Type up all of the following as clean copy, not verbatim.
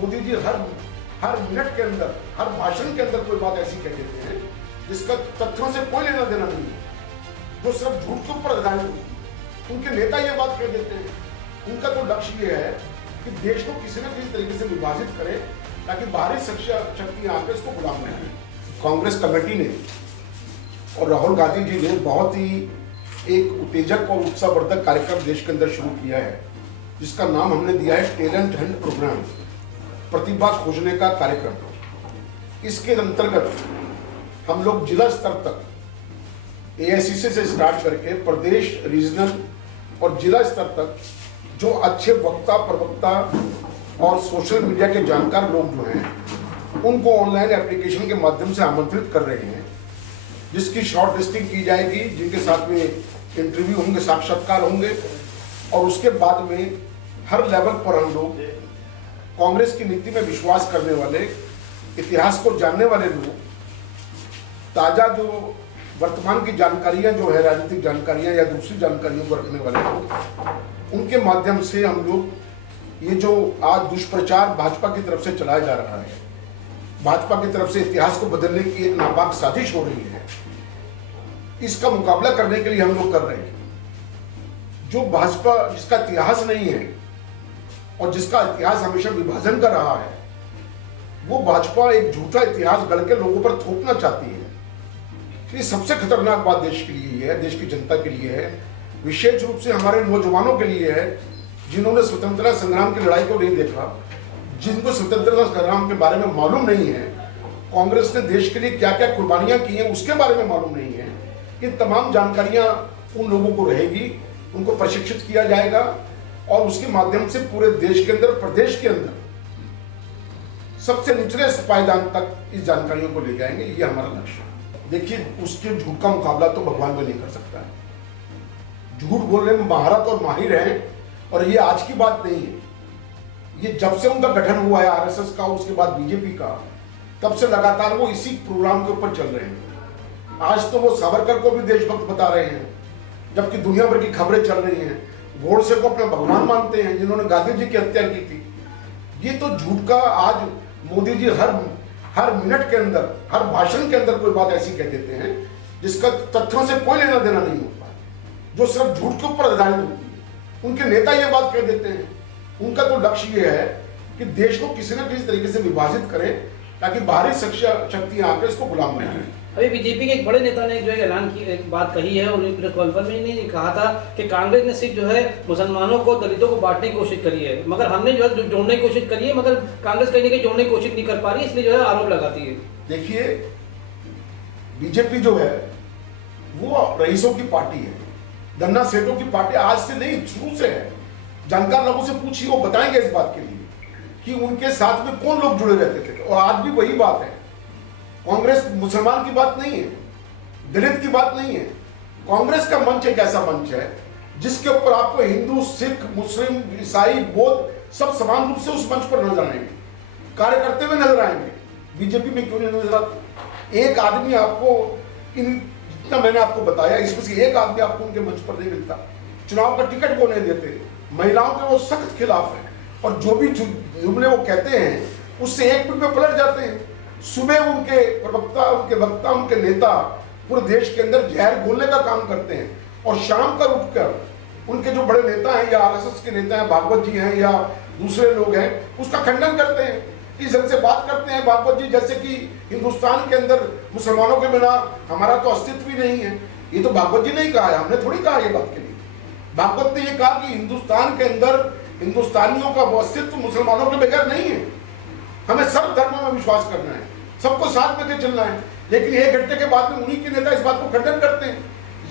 मोदी जी हर minute के अंदर, हर भाषण के अंदर कोई बात ऐसी कह देते हैं जिसका तथ्यों से कोई लेना देना नहीं है, जो सिर्फ झूठ के ऊपर आधारित होती है। उनके नेता ये बात कह देते हैं, उनका तो लक्ष्य ये है कि देश को किसी न किसी तरीके से विभाजित करे ताकि बाहरी शक्तियां आकर इसको गुलाम बनाए। कांग्रेस कमेटी ने और राहुल गांधी जी ने बहुत ही एक उत्तेजक और उत्साहवर्धक कार्यक्रम देश के अंदर शुरू किया है, जिसका नाम हमने दिया है टैलेंट हंट प्रोग्राम, प्रतिभा खोजने का कार्यक्रम। इसके अंतर्गत हम लोग जिला स्तर तक AICC से स्टार्ट करके प्रदेश, रीजनल और जिला स्तर तक जो अच्छे वक्ता, प्रवक्ता और सोशल मीडिया के जानकार लोग जो हैं उनको ऑनलाइन एप्लीकेशन के माध्यम से आमंत्रित कर रहे हैं, जिसकी शॉर्ट लिस्टिंग की जाएगी, जिनके साथ में इंटरव्यू होंगे, साक्षात्कार होंगे और उसके बाद में हर लेवल पर हम लोग कांग्रेस की नीति में विश्वास करने वाले, इतिहास को जानने वाले लोग, ताजा जो वर्तमान की जानकारियां जो है, राजनीतिक जानकारियां या दूसरी जानकारियों को रखने वाले लोग, उनके माध्यम से हम लोग ये जो आज दुष्प्रचार भाजपा की तरफ से चलाया जा रहा है, भाजपा की तरफ से इतिहास को बदलने की एक नापाक साजिश हो रही है, इसका मुकाबला करने के लिए हम लोग कर रहे हैं। जो भाजपा जिसका इतिहास नहीं है और जिसका इतिहास हमेशा विभाजन का रहा है, वो भाजपा एक झूठा इतिहास गढ़ के लोगों पर थोपना चाहती है। ये सबसे खतरनाक बात देश के लिए है, देश की जनता के लिए है, विशेष रूप से हमारे नौजवानों के लिए है, जिन्होंने स्वतंत्रता संग्राम की लड़ाई को नहीं देखा, जिनको स्वतंत्रता संग्राम के बारे में मालूम नहीं है, कांग्रेस ने देश के लिए क्या क्या कुर्बानियां की हैं उसके बारे में मालूम नहीं है। ये तमाम जानकारियां उन लोगों को रहेगी, उनको प्रशिक्षित किया जाएगा और उसके माध्यम से पूरे देश के अंदर, प्रदेश के अंदर सबसे निचले पायदान तक इस जानकारियों को ले जाएंगे। ये हमारा लक्ष्य है। देखिए, उसके झूठ का मुकाबला तो भगवान भी नहीं कर सकता है। झूठ बोलने में महारत और माहिर है और ये आज की बात नहीं है, ये जब से उनका गठन हुआ है RSS का, उसके बाद बीजेपी का, तब से लगातार वो इसी प्रोग्राम के ऊपर चल रहे हैं। आज तो वो सावरकर को भी देशभक्त बता रहे हैं, जबकि दुनिया भर की खबरें चल रही हैं। गोडसे को अपना भगवान मानते हैं, जिन्होंने गांधी जी की हत्या की थी। ये तो झूठ का आज मोदी जी हर मिनट के अंदर, हर भाषण के अंदर कोई बात ऐसी कह देते हैं जिसका तथ्यों से कोई लेना देना नहीं होता, जो सिर्फ झूठ के ऊपर आधारित होती है। उनके नेता ये बात कह देते हैं, उनका तो लक्ष्य ये है कि देश को किसी न किसी तरीके से विभाजित करें ताकि बाहरी शक्तियां आकर इसको गुलाम बनाएं। अभी बीजेपी के एक बड़े नेता ने जो है ऐलान की एक बात कही है, और प्रेस कॉन्फ्रेंस में नहीं कहा था कि कांग्रेस ने सिर्फ जो है मुसलमानों को, दलितों को बांटने की कोशिश करी है, मगर हमने जो है जोड़ने की कोशिश करी है, मगर कांग्रेस कहीं ना कहीं जोड़ने की कोशिश नहीं कर पा रही, इसलिए जो है आरोप लगाती है। देखिए, बीजेपी जो है वो रईसों की पार्टी है, धन्ना सेठों की पार्टी आज से नहीं, शुरू से है। जानकार लोगों से पूछिए, वो बताएंगे इस बात के लिए कि उनके साथ में कौन लोग जुड़े रहते थे। और आज भी वही बात है। कांग्रेस मुसलमान की बात नहीं है, दलित की बात नहीं है। कांग्रेस का मंच एक ऐसा मंच है जिसके ऊपर आपको हिंदू, सिख, मुस्लिम, ईसाई, बौद्ध सब समान रूप से उस मंच पर नजर आएंगे, कार्य करते हुए नजर आएंगे। बीजेपी में क्यों नहीं नजर आता? एक आदमी आपको, इन जितना मैंने आपको बताया, इसमें से एक आदमी आपको उनके मंच पर नहीं मिलता। चुनाव का टिकट को नहीं देते, महिलाओं के वो सख्त खिलाफ है, और जो भी जुमले वो कहते हैं उससे एक मिनट में पलट जाते हैं। सुबह उनके प्रवक्ता, उनके वक्ता, उनके नेता पूरे देश के अंदर जहर घोलने का काम करते हैं, और शाम का उठकर उनके जो बड़े नेता हैं या RSS के नेता हैं, भागवत जी हैं या दूसरे लोग हैं, उसका खंडन करते हैं। इस तरह से बात करते हैं भागवत जी जैसे कि हिंदुस्तान के अंदर मुसलमानों के बिना हमारा तो अस्तित्व ही नहीं है। ये तो भागवत जी ने ही कहा है, हमने थोड़ी कहा ये बात के लिए। भागवत ने ये कहा कि हिंदुस्तान के अंदर हिंदुस्तानियों का अस्तित्व मुसलमानों के बगैर नहीं है। हमें सब धर्मों में विश्वास करना है, सबको साथ में चलना है। लेकिन एक घंटे के बाद में उन्हीं के नेता इस बात को खंडन करते हैं,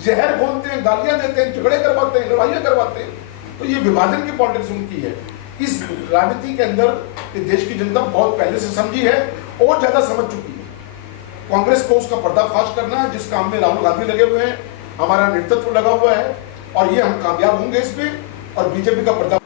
जहर घोलते हैं, गालियां देते हैं, झगड़े करवाते हैं, लड़ाइयां करवाते हैं। तो ये विभाजन की पॉलिटिक्स उनकी है। इस राजनीति के अंदर देश की जनता बहुत पहले से समझी है और ज्यादा समझ चुकी है। कांग्रेस को उसका पर्दाफाश करना है, जिस काम में राहुल गांधी लगे हुए हैं, हमारा नेतृत्व लगा हुआ है, और ये हम कामयाब होंगे इसमें, और बीजेपी का पर्दा